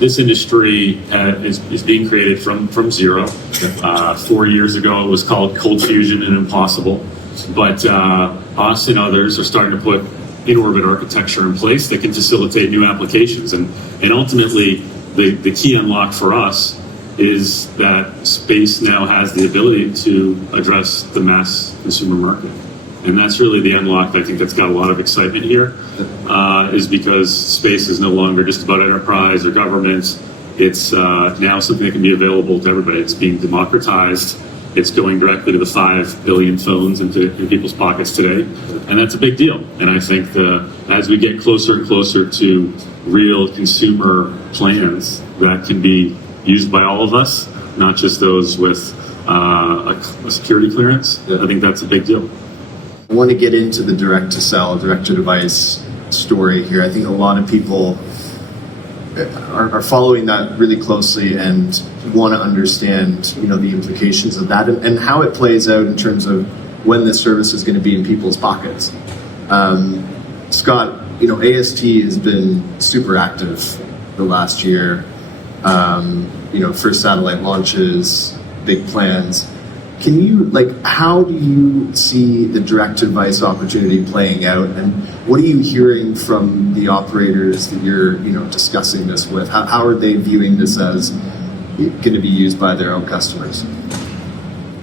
this industry is being created from zero. 4 years ago, it was called cold fusion and impossible. But us and others are starting to put in-orbit architecture in place that can facilitate new applications. And ultimately, the key unlock for us is that space now has the ability to address the mass consumer market. And that's really the unlock. I think that's got a lot of excitement here, is because space is no longer just about enterprise or government. It's now something that can be available to everybody. It's being democratized. It's going directly to the 5 billion phones into people's pockets today. And that's a big deal. And I think as we get closer and closer to real consumer plans that can be used by all of us, not just those with a security clearance, I think that's a big deal. I want to get into the direct-to-cell, direct-to-device story here. I think a lot of people are following that really closely and want to understand, the implications of that and how it plays out in terms of when this service is going to be in people's pockets. Scott, AST has been super active the last year. First satellite launches, big plans. How do you see the direct-to-device opportunity playing out, and what are you hearing from the operators that you're, discussing this with? How are they viewing this as going to be used by their own customers?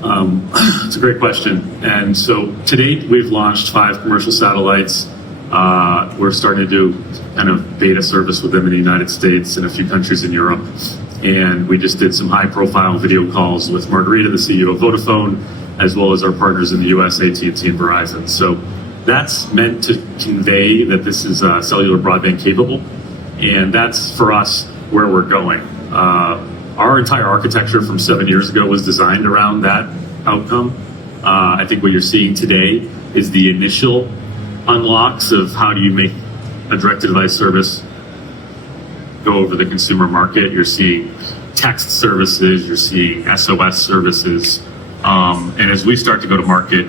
It's a great question. And so to date, we've launched 5 commercial satellites. We're starting to do kind of beta service with them in the United States and a few countries in Europe. And we just did some high-profile video calls with Margarita, the CEO of Vodafone, as well as our partners in the US, AT&T and Verizon. So that's meant to convey that this is cellular broadband capable. And that's, for us, where we're going. Our entire architecture from 7 years ago was designed around that outcome. I think what you're seeing today is the initial unlocks of how do you make a direct-to-device service go over the consumer market. You're seeing text services, you're seeing SOS services. And as we start to go to market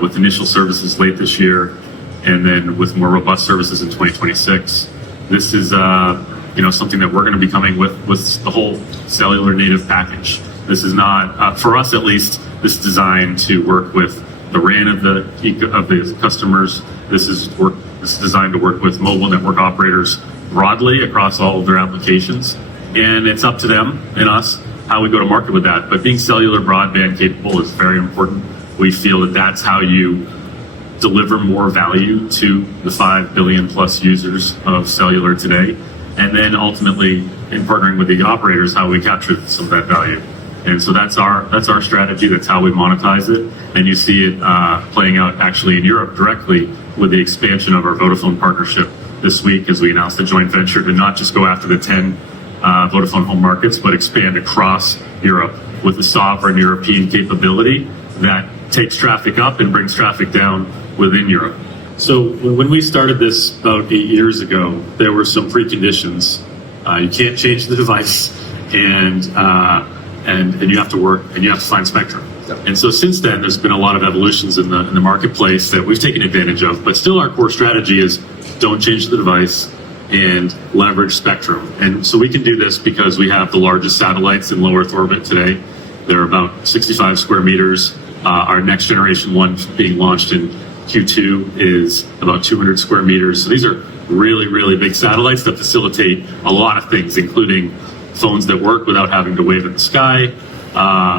with initial services late this year, and then with more robust services in 2026, this is something that we're going to be coming with the whole cellular native package. This is not, for us at least, this is designed to work with the RAN of the customers. This is designed to work with mobile network operators broadly across all of their applications. And it's up to them and us how we go to market with that. But being cellular broadband capable is very important. We feel that that's how you deliver more value to the 5 billion plus users of cellular today. And then ultimately, in partnering with the operators, how we capture some of that value. And so that's our strategy. That's how we monetize it. And you see it playing out actually in Europe directly with the expansion of our Vodafone partnership this week, as we announced a joint venture to not just go after the 10 Vodafone home markets, but expand across Europe with the sovereign European capability that takes traffic up and brings traffic down within Europe. So when we started this about 8 years ago, there were some preconditions. You can't change the device, and you have to work, and you have to find spectrum. And so since then, there's been a lot of evolutions in the marketplace that we've taken advantage of. But still, our core strategy is don't change the device and leverage spectrum. And so we can do this because we have the largest satellites in low Earth orbit today. They're about 65 square meters. Our next generation one being launched in Q2 is about 200 square meters. So these are really, really big satellites that facilitate a lot of things, including phones that work without having to wave in the sky,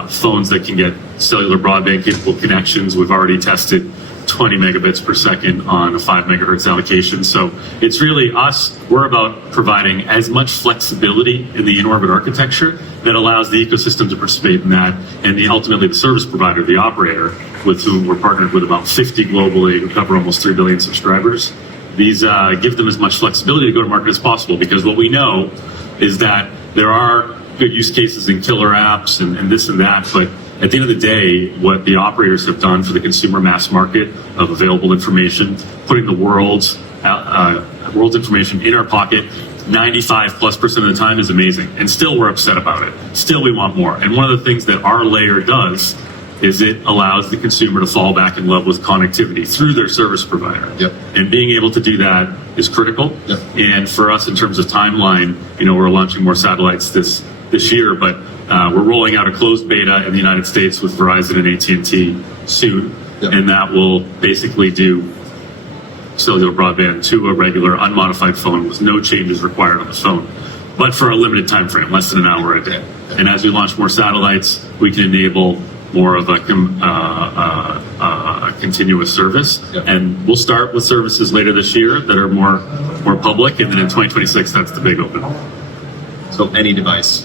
phones that can get cellular broadband capable connections. We've already tested 20 megabits per second on a 5 megahertz allocation. So it's really us. We're about providing as much flexibility in the in-orbit architecture that allows the ecosystem to participate in that, and ultimately the service provider, the operator, with whom we're partnered with about 50 globally, who cover almost 3 billion subscribers. These give them as much flexibility to go to market as possible, because what we know is that there are good use cases in killer apps and this and that, but at the end of the day, what the operators have done for the consumer mass market of available information, putting the world's information in our pocket 95+% of the time is amazing. And still we're upset about it. Still we want more. And one of the things that our layer does is it allows the consumer to fall back in love with connectivity through their service provider. Yep. And being able to do that is critical. Yep. And for us, in terms of timeline, we're launching more satellites this year, but we're rolling out a closed beta in the United States with Verizon and AT&T soon. Yep. And that will basically do cellular broadband to a regular unmodified phone with no changes required on the phone, but for a limited time frame, less than an hour a day. And as we launch more satellites, we can enable more of a continuous service. Yep. And we'll start with services later this year that are more public, and then in 2026, that's the big open. So any device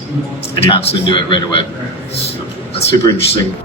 taps into it right away. That's super interesting.